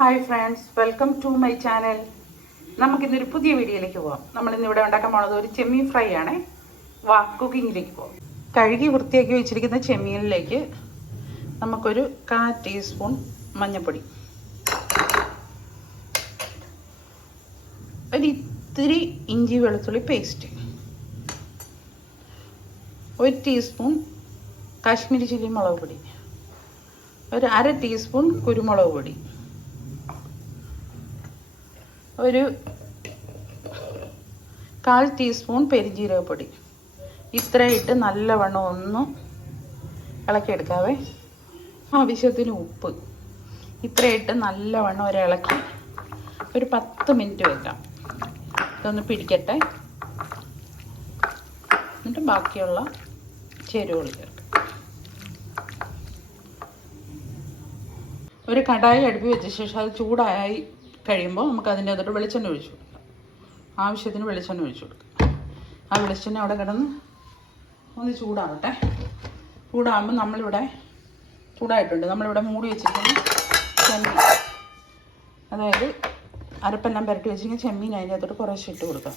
Hi friends welcome to my channel നമുക്കിന്നൊരു പുതിയ വീഡിയോയിലേക്ക് പോവാം. നമ്മളിന്നിവിടെ ഉണ്ടാക്കാൻ പോണത് ഒരു ചെമ്മി ഫ്രൈ ആണ് വാ കുക്കിങ്ങിലേക്ക് പോവാം. കഴുകി വൃത്തിയാക്കി വെച്ചിരിക്കുന്ന ചെമ്മീനിലേക്ക് നമുക്കൊരു കാ ടീസ്പൂൺ മഞ്ഞൾപ്പൊടി ഒരു ഇത്തിരി ഇഞ്ചി വെളുത്തുള്ളി പേസ്റ്റ് ഒരു ടീസ്പൂൺ കാശ്മീരി ചില്ലി മുളക് പൊടി. ഒരു അര ടീസ്പൂൺ കുരുമുളക് പൊടി. ഒരു കാൽ ടീസ്പൂൺ പെരിഞ്ജീരകപ്പൊടി ഇത്രയിട്ട് നല്ലവണ്ണം ഒന്ന് ഇളക്കിയെടുക്കാവേ ആവശ്യത്തിന് ഉപ്പ്. ഇത്രയിട്ട് നല്ലവണ്ണം ഒരു ഇളക്കി ഒരു പത്ത് മിനിറ്റ് വെക്കാം. ഇതൊന്ന് പിടിക്കട്ടെ. എന്നിട്ട് ബാക്കിയുള്ള ചേരുവകൾ ചേർക്കാം. ഒരു കടായി അടുപ്പി വെച്ച ശേഷം അത് ചൂടായി കഴിയുമ്പോൾ നമുക്ക് അതിന്റെ അകത്തോട്ട് വെളിച്ചെണ്ണ ഒഴിച്ചു കൊടുക്കാം. ആവശ്യത്തിന് വെളിച്ചെണ്ണ ഒഴിച്ചു കൊടുക്കാം. ആ വെളിച്ചെണ്ണ അവിടെ കിടന്ന് ഒന്ന് ചൂടാവട്ടെ. ചൂടാകുമ്പോൾ നമ്മളിവിടെ ചൂടായിട്ടുണ്ട്. നമ്മളിവിടെ മൂടി വെച്ചിരിക്കുന്ന ചെമ്മീൻ അതായത് അരപ്പെല്ലാം പുരട്ടി വെച്ചിരിക്കുന്ന ചെമ്മീൻ അതിന്റെ അകത്തോട്ട് കുറേശ്ശെ ഇട്ട് കൊടുക്കാം.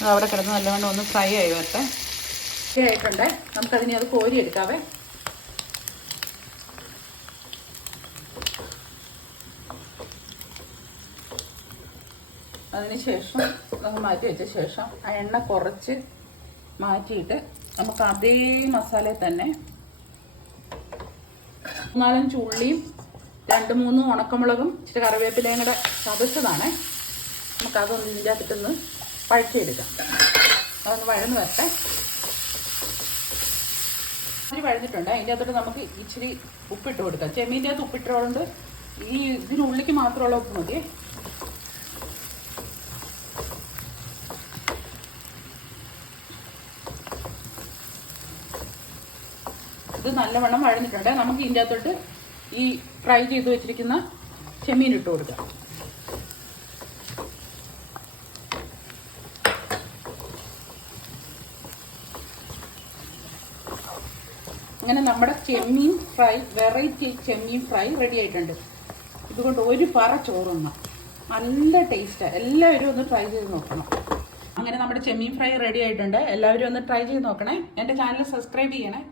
അത് അവിടെ കിടന്ന് നല്ലവണ്ണം ഒന്ന് ഫ്രൈ ആയി വരട്ടെ. ഫ്രൈ ആയിട്ടുണ്ട്. നമുക്കതിനെ അത് കോരി എടുക്കാവേ അതിനുശേഷം നമുക്ക് മാറ്റി വെച്ച ശേഷം ആ എണ്ണ കുറച്ച് മാറ്റിയിട്ട് നമുക്ക് അതേ മസാലയിൽ തന്നെ മൂന്നാലഞ്ച് ഉള്ളിയും രണ്ട് മൂന്ന് ഉണക്കമുളകും ഇച്ചിരി കറിവേപ്പിലയും കൂടെ ചതച്ചതാണേ. നമുക്കതൊന്ന് ഇതിന്റെ അകത്തൊന്ന് വഴറ്റിയെടുക്കാം അതൊന്ന് വഴന്ന് വരട്ടെ. ഇച്ചിരി വഴഞ്ഞിട്ടുണ്ട് അതിന്റെ അകത്തോട്ട് നമുക്ക് ഇച്ചിരി ഉപ്പിട്ട് കൊടുക്കാം. ചെമ്മീന്റെ അകത്ത് ഉപ്പിട്ടുള്ളത് ഈ ഇതിനുള്ളിക്ക് മാത്രമുള്ള ഉപ്പ് മതി. ഇത് നല്ലവണ്ണം വഴഞ്ഞിട്ടുണ്ട് നമുക്ക് ഇതിന്റെ അകത്തോട്ട് ഈ ഫ്രൈ ചെയ്ത് വെച്ചിരിക്കുന്ന ചെമ്മീൻ ഇട്ട് കൊടുക്കാം. അങ്ങനെ നമ്മുടെ ചെമ്മീൻ ഫ്രൈ വെറൈറ്റി ചെമ്മീൻ ഫ്രൈ റെഡി ആയിട്ടുണ്ട്. ഇതുകൊണ്ട് ഒരു പറ ചോറുണ്ണാം നല്ല ടേസ്റ്റാണ് എല്ലാവരും ഒന്ന് ട്രൈ ചെയ്ത് നോക്കണം. അങ്ങനെ നമ്മുടെ ചെമ്മീൻ ഫ്രൈ റെഡി ആയിട്ടുണ്ട്. എല്ലാവരും ഒന്ന് ട്രൈ ചെയ്ത് നോക്കണേ. എന്റെ ചാനൽ സബ്സ്ക്രൈബ് ചെയ്യണേ.